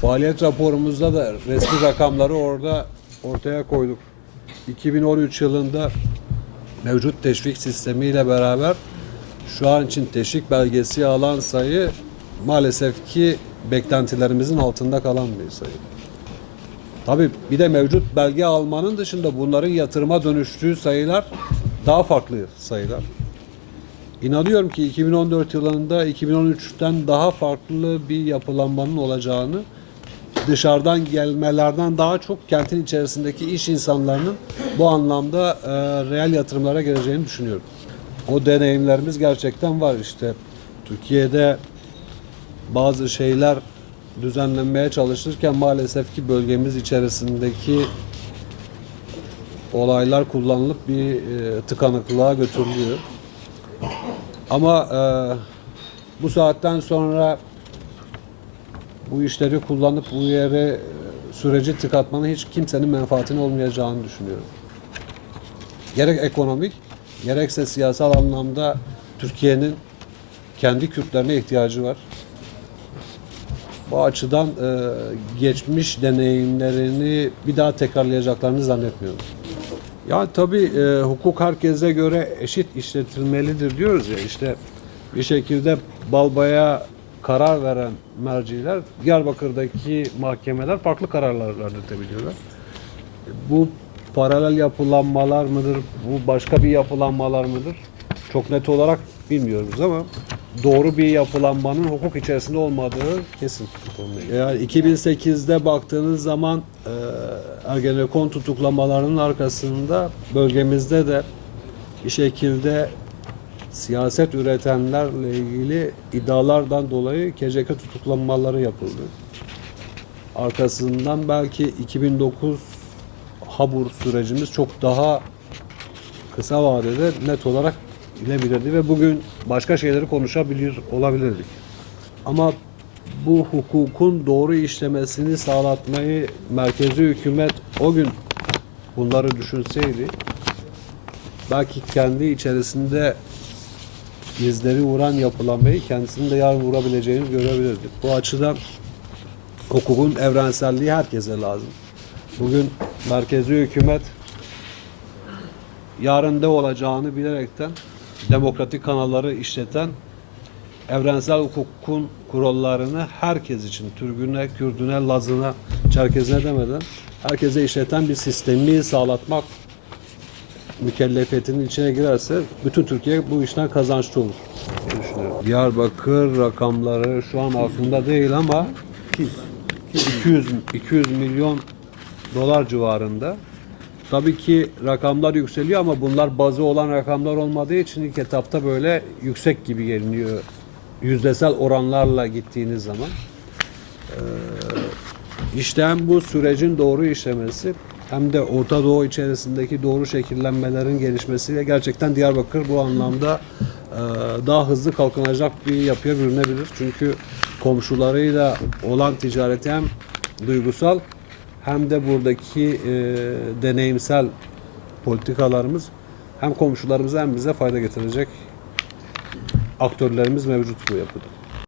Faaliyet raporumuzda da resmi rakamları orada ortaya koyduk. 2013 yılında mevcut teşvik sistemiyle beraber şu an için teşvik belgesi alan sayı maalesef ki beklentilerimizin altında kalan bir sayı. Tabii bir de mevcut belge almanın dışında bunların yatırıma dönüştüğü sayılar daha farklı sayılar. İnanıyorum ki 2014 yılında 2013'ten daha farklı bir yapılanmanın olacağını dışarıdan gelmelerden daha çok kentin içerisindeki iş insanlarının bu anlamda e, reel yatırımlara geleceğini düşünüyorum. O deneyimlerimiz gerçekten var işte. Türkiye'de bazı şeyler düzenlenmeye çalışırken maalesef ki bölgemiz içerisindeki olaylar kullanılıp bir e, tıkanıklığa götürülüyor. Ama e, bu saatten sonra bu işleri kullanıp bu yere e, süreci tıkatmanın hiç kimsenin menfaatine olmayacağını düşünüyorum. Gerek ekonomik, gerekse siyasal anlamda Türkiye'nin kendi Kürtlerine ihtiyacı var. Bu açıdan e, geçmiş deneyimlerini bir daha tekrarlayacaklarını zannetmiyorum. Ya tabii e, hukuk herkese göre eşit işletilmelidir diyoruz ya işte bir şekilde Balba'ya karar veren merciler Diyarbakır'daki mahkemeler farklı kararlar verdirtebiliyorlar. Bu paralel yapılanmalar mıdır, bu başka bir yapılanmalar mıdır? Çok net olarak bilmiyoruz ama doğru bir yapılanmanın hukuk içerisinde olmadığı kesin. Yani 2008'de baktığınız zaman e, Ergenekon tutuklamalarının arkasında bölgemizde de bir şekilde siyaset üretenlerle ilgili iddialardan dolayı KCK tutuklamaları yapıldı. Arkasından belki 2009 Habur sürecimiz çok daha kısa vadede net olarak bilebilirdi ve bugün başka şeyleri konuşabilir olabilirdik. Ama bu hukukun doğru işlemesini sağlatmayı merkezi hükümet o gün bunları düşünseydi belki kendi içerisinde izleri vuran yapılanmayı kendisinin de yarın vurabileceğini görebilirdik. Bu açıdan hukukun evrenselliği herkese lazım. Bugün merkezi hükümet yarın ne olacağını bilerekten demokratik kanalları işleten evrensel hukukun kurallarını herkes için Türk'üne, Kürdüne, Laz'ına, Çerkezine demeden herkese işleten bir sistemi sağlatmak mükellefiyetinin içine girerse bütün Türkiye bu işten kazançlı olur. Diyarbakır rakamları şu an aklımda değil ama 200 200 milyon dolar civarında. Tabii ki rakamlar yükseliyor ama bunlar bazı olan rakamlar olmadığı için ilk etapta böyle yüksek gibi geliniyor. Yüzdesel oranlarla gittiğiniz zaman. Ee, işte hem bu sürecin doğru işlemesi hem de Orta Doğu içerisindeki doğru şekillenmelerin gelişmesiyle gerçekten Diyarbakır bu anlamda e, daha hızlı kalkınacak bir yapıya bürünebilir. Çünkü komşularıyla olan ticareti hem duygusal hem de buradaki e, deneyimsel politikalarımız hem komşularımıza hem bize fayda getirecek aktörlerimiz mevcut bu yapıda.